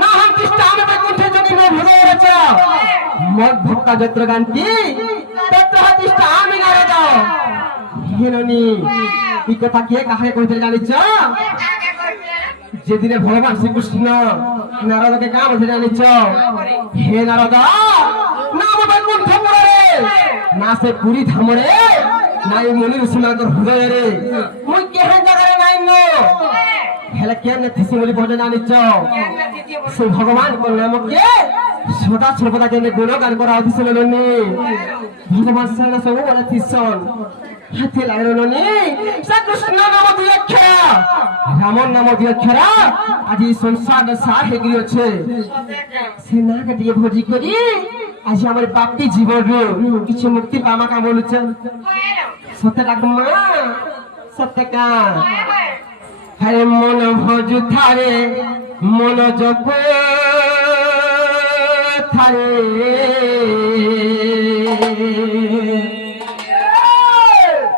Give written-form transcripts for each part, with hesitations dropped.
না হম কৃষ্ণ আমাদের কুণ্ঠে যদি নে ভুলে গেছ মদ ভক্কা যত্র গান্তি তত্র কৃষ্ণ আমি নারদ হেননি এই কথা কে কাহাকে কইতে জানিছ যেদিনে ভগবান শ্রীকৃষ্ণ নারদকে কা বলতে জানিছ হে নারদ না আমাদের কুণ্ঠ পড়ে না সে পুরী ধামরে নাই মনি ঋষিমানଙ୍କର ହୃଦୟରେ ମୁଁ କେhe ଜାଗାରେ ନାଇଁ ନ ହେଲେ କେନେ ଥିସି ବୋଲି କହିଲେ ଜାଣିଛ ସେ ଭଗବାନଙ୍କ ନାମକେ ସଦା ସର୍ବଦା କେନେ ଗୁଣଗାନ କରାଉଥି ଶୁଣିଲନି ଭଗବାନ ସାଙ୍ଗେ ସବୁବେଳେ ଥିସନ୍ ହାଥି ଲାଗିଲନି ସେ କୃଷ୍ଣ ନାମ ଦୁଇ ଅକ୍ଷର ରାମ ନାମ ଦୁଇ ଅକ୍ଷର ଆଜି ସଂସାର ସାର ହେଇକିରି ଅଛେ ସେ ନାକେ ଟିକେ ଭୋଜି କରି আজ আমার বাপি জীবনরু কিছু মুক্তি পামা কা বলুছেন সত্য ডাকমা সত্য কা হরে মন ভজু থারে মন জপ থারে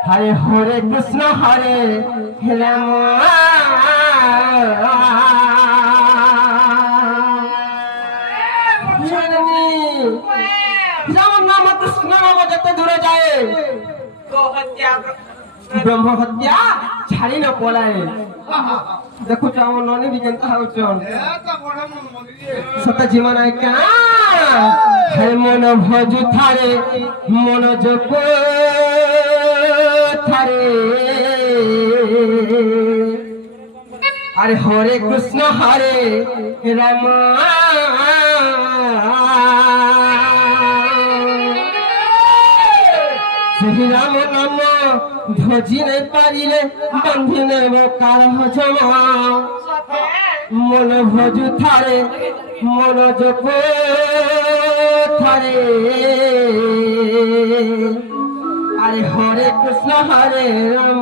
হরে হরে কৃষ্ণ হরে রাম ब्रह्म हत्या छाड़ी न पलाए देखो चाव नने भी केनता होचन सत्य जीवन है का हे मन भजु थारे मन जप थारे अरे हरे कृष्ण हरे राम श्री राम नाम ध्वजी नहीं पारिले बंधी नहीं काल जमा मन भजु थारे मन जप थारे अरे हरे कृष्ण हरे राम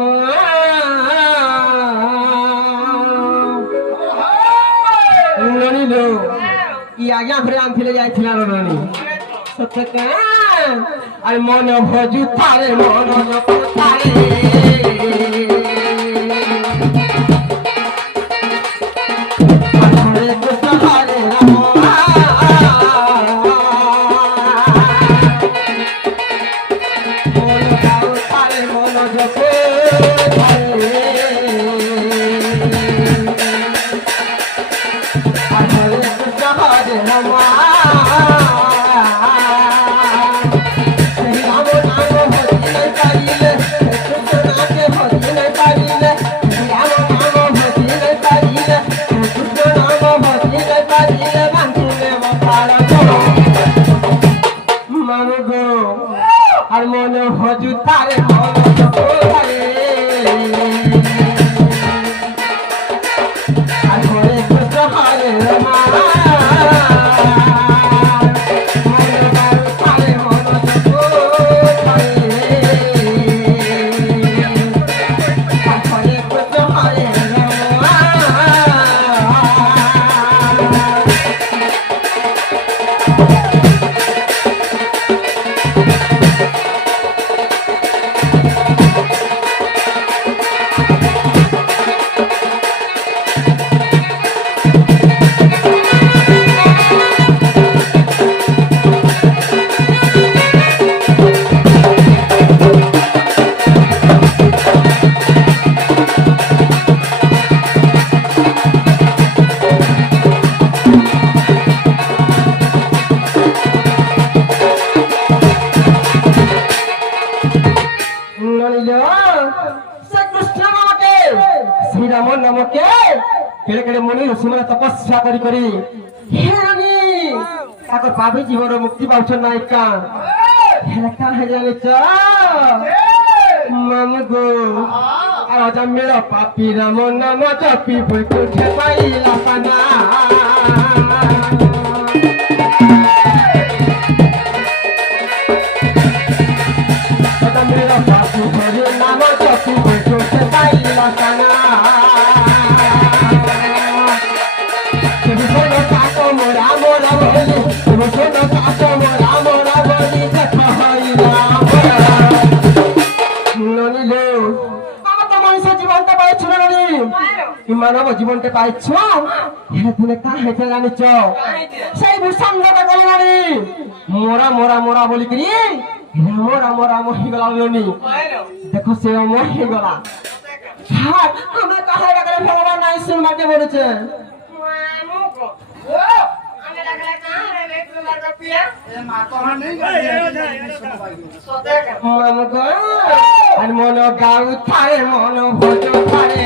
ननी लो ये आज्ञा घरे आंथिले जाइथिला ननी सत्य का अरे मन भजु थारे मन जप थारे हरे कृष्ण हरे राम मन गाओ थारे मन जप थारे हरे कृष्ण हरे राम আর মনে হজু তারে মন জপ থারে আর হরে কৃষ্ণ হরে রাম মন গাও তারে মন জপ থারে আর হরে কৃষ্ণ হরে श्रीराम नामके केड़े केड़े मुनि ऋषिमान तपस्या करी करी हेरानी ताको पापी जीवन मुक्ति पाउछ नायिका हेला हे जाने छ मामगो आज मेरा पापी राम नाम जपी बैकुंठ पाइला पाना आज मेरा पापी हरि नाम जपी बैकुंठ पाइला पाना মানব জীবন শুনতে পাইছ দিনে কাঁ হেঁটে জানিছ সেই ভূষণটা কলমারি মোরা মোরা মোরা বলি করি রাম রাম রাম হইগলা লোনি দেখো সে অমর হইগলা হ্যাঁ আমরা কাহার ডাকলে ভগবান নাই শুনবাকে বলেছে মন গাউ থারে মন ভোজ থারে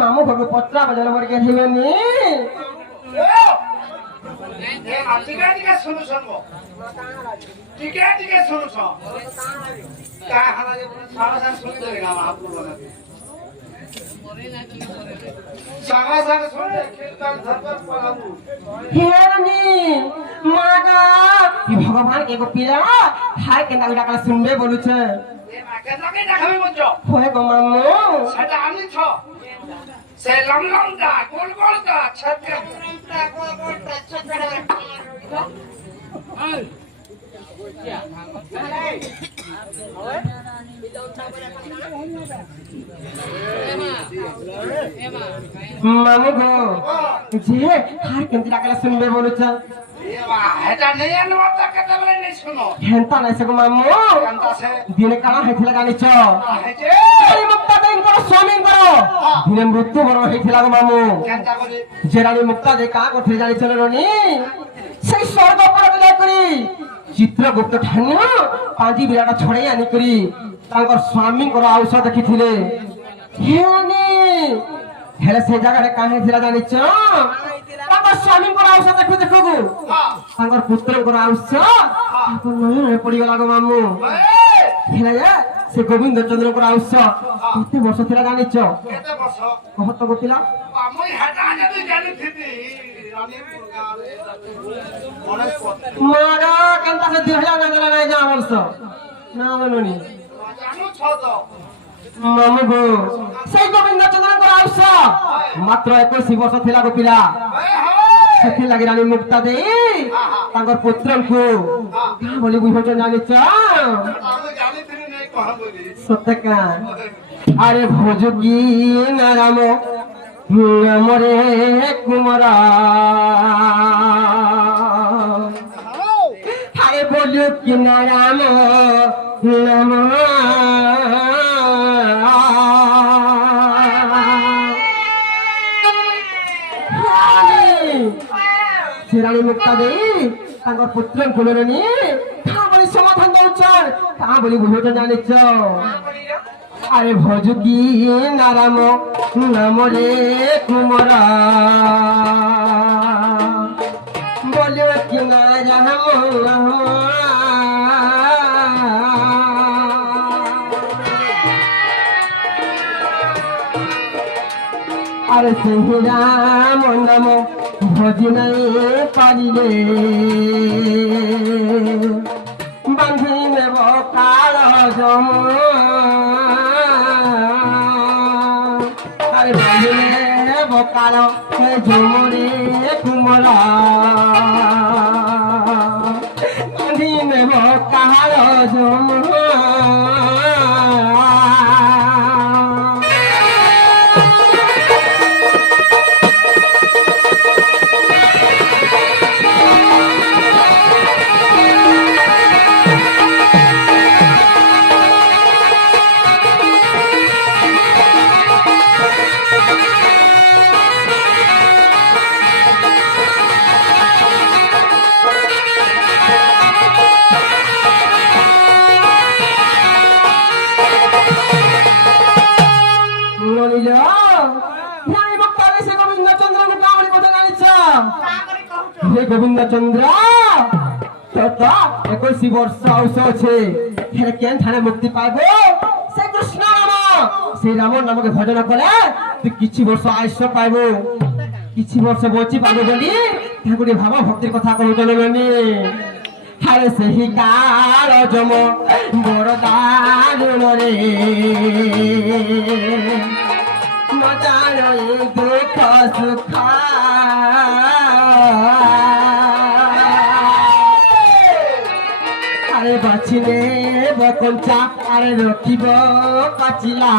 মামু ঘর পত্রা বাজার বর্গে হেবেনি ভগবান কে পিলা হাই কেনা ডাকলা শুনবে বলুছে হয় গো মামু সেটা আমি ছ সে লমলমটা গোল গোলটা ছটকা গোল গোলটা ছটকা মামু গো যে হাই কেন ডাকলা শুনবে বলুছে এটা নেই আনবারটা কেটে বলে নেই শুনো হেনতা নাইছে গো মামু দিনে কালা হইছিল জানিছ এই মুক্তা দেন করো স্বামী করো দিনে মৃত্যু বড় হইছিল গো মামু কেনটা করে যে রানী মুক্তা দে কা করতে জানিছিল রনি সেই স্বর্গ পর বিলাই করি চিত্রগুপ্ত ঠান্য পাঁজি বিরাটা ছড়াই আনি করি তাঙ্কর স্বামী করো আউষ দেখিଥିଲେ হেনি হেলে সেই জায়গায় কাহে ছিল জানিছ তাঙ্কর স্বামী করো আউষ দেখু দেখু তাঙ্কর পুত্র করো আউষ তাঙ্কর নয়নে পড়িগলা গো মামু হেলে সে গোবিন্দ চন্দ্র করো আউষ কত বর্ষ ছিল জানিছ কেতে বস কত গতিলা আমি হাটা যদি জানি থিতি রানীপুর গাঁরে মনে পড়ে মারা কেনতা সে দিহলা না জানা নাই যা বলছ না বলনি জানো ছ তো মামু গো সেই গোবিন্দ চন্দ্র করো আউষ মাত্র 21 বর্ষ ଥିଲା গো পিলা সেথি লাগি রানী মুক্তা দেই তাঙ্কর পুত্রଙ୍କୁ কা বলি বুঝছ জানিছ আমি জানি থিনি নাই কহ বলি সত্যকা আরে ভোজকি নারাম নামরে কুমারা আরে বলিও কি নারাম নাম রানী মুক্তা দেই তাঙ্কর পুত্রଙ୍କୁ নি তা বলি সমাধান দউছ তা বলি বুঝছ জানিছ আরে ভজুকি নারাম নামরে কুমরা বলিও কি নারাম আরে সেই রাম নাম ভজি নাই পারিলে বাঁধি নেব কাল জম আরে বাঁধি নেব কাল জমরে কুমরা বাঁধি নেব কাল জম গোবিন্দ চন্দ্র তত 21 বর্ষ আউস আছে হেরে কেন ঠানে মুক্তি পাইব সে কৃষ্ণ নাম সেই রাম নামকে ভজন কলে তুই কিছু বর্ষ আয়ুষ্য পাইব কিছু বর্ষ বঞ্চি পাইব বলি তাকে ভাব ভক্তির কথা কহু জননী হারে সেই কাল জম বড় দারুণ রে নজানো দুঃখ সুখ আরে বাঁচিলে বকঞ্চা আরে রখিব পাচিলা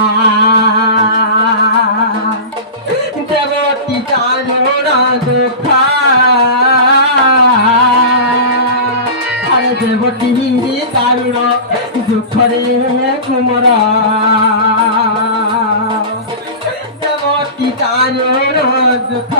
দেবতী জানুর দুঃখ আরে দেবতী জানুর দুঃখরে কুমর দেবতী জানুর দুঃখ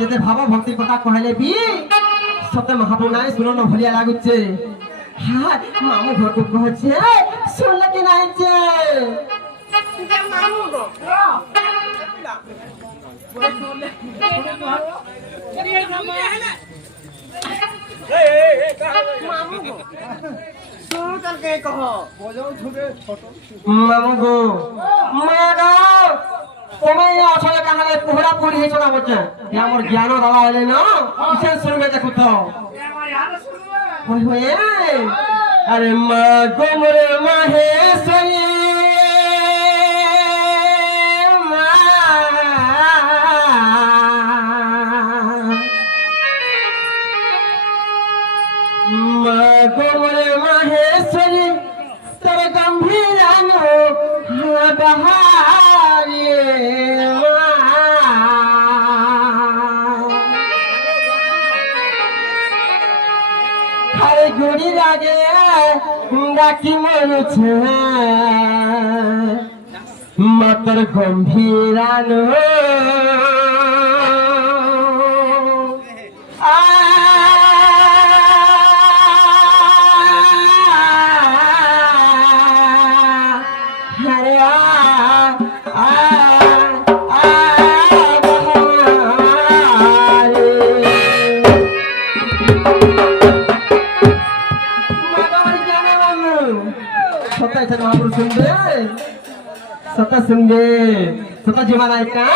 যেতে ভাব ভক্তির কথা কহিলে বি সতে মহাপ্রভু নাই শুনো না ভলিয়া লাগুছে হ্যাঁ মামু ঘরକୁ কহছে শুনলে কি নাই যে মামু গো মামু গো মারা তুমি আসলে কাহারে পুহরা পুরি হেছো না বলছে আমার জ্ঞান দাদা হলে না কিসের শুনবে দেখো তো ওই হয়ে আরে মা গোমরে মাহেশ্বরী মা গোমরে মাহেশ্বরী তোর গম্ভীরানো বাহারে গুড়ি রাগে ডাকি মনুছে মাতর গম্ভীরানো सुनबे सता जीवन आयका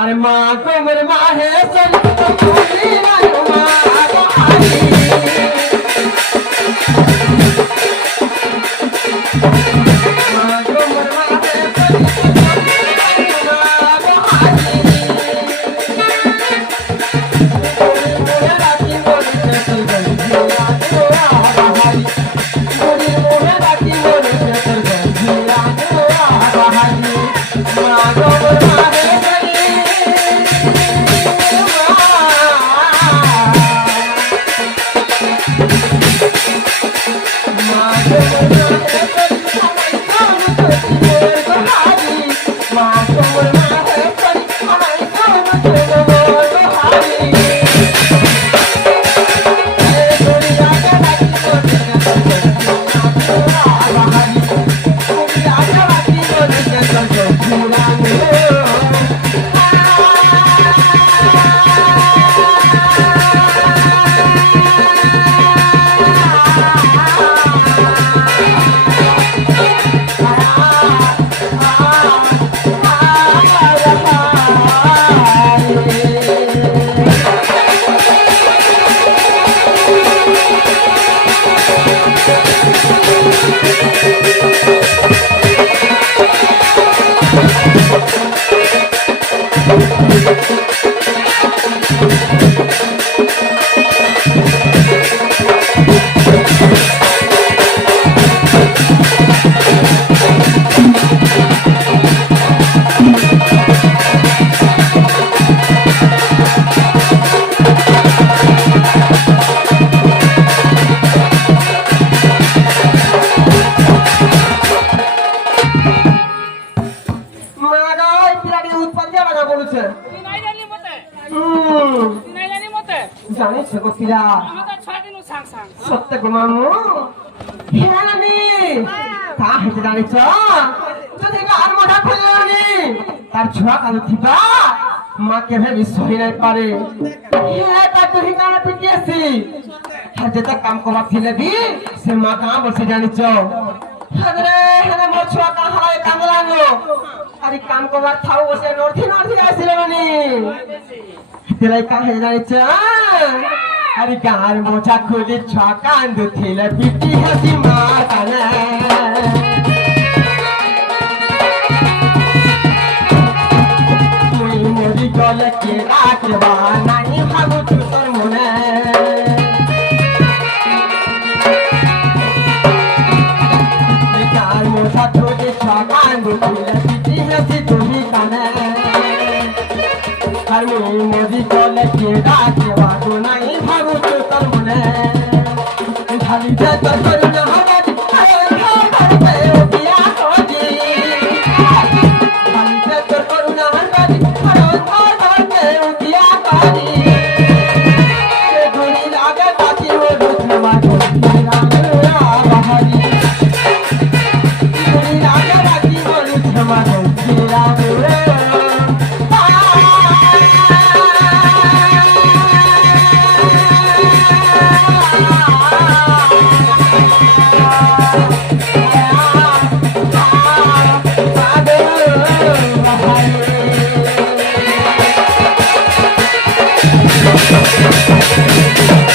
अरे माँ को मेरे माँ है सन तो पूरी ना माँ को आई माँ को मेरे माँ है सन तो पूरी ना माँ को आई मोरे राती मोरे चल गई तो आई मोरे राती मोरे चल गई তুই নাই জানি মতে উম, তুই নাই জানি মতে জানিস গো পিলা আমি তো ছয় দিন সাং সাং সত্য গো মামু হ্যাঁ নানি তা হেঁটে জানিছ যদি আর মাথা খুললানি তার ছুয়া কালো থিবা মা কেভে সহি নাই পারে হ্যাঁ তা তুই কানা পিটিয়েছি হ্যাঁ যেটা কাম করা ছিলে বি সে মা কাঁ বসে জানিছ হাদরে হাদরে মোর ছুয়া কাঁ হারায় কান্দলানো আরে কাম করার থাও বসে নর্থি আসিলে মানে তেলাই কাঁ হে জানিছ আরে গাঁর মোছা খুলি ছুয়া কান্দু থিলে পিটি হাসি মা কানে মুই মরি গলে কে রাখবা নাই ভাবু তোর মনে গাঁর মোছা খুলি ছুয়া কান্দু থিলে পিটি হাসি তুমি কানে আর মুই মরি গলে কে রাখবা নাই ভাবু তোর মনে ঢালি দে তোর করুণা হবে Thank you.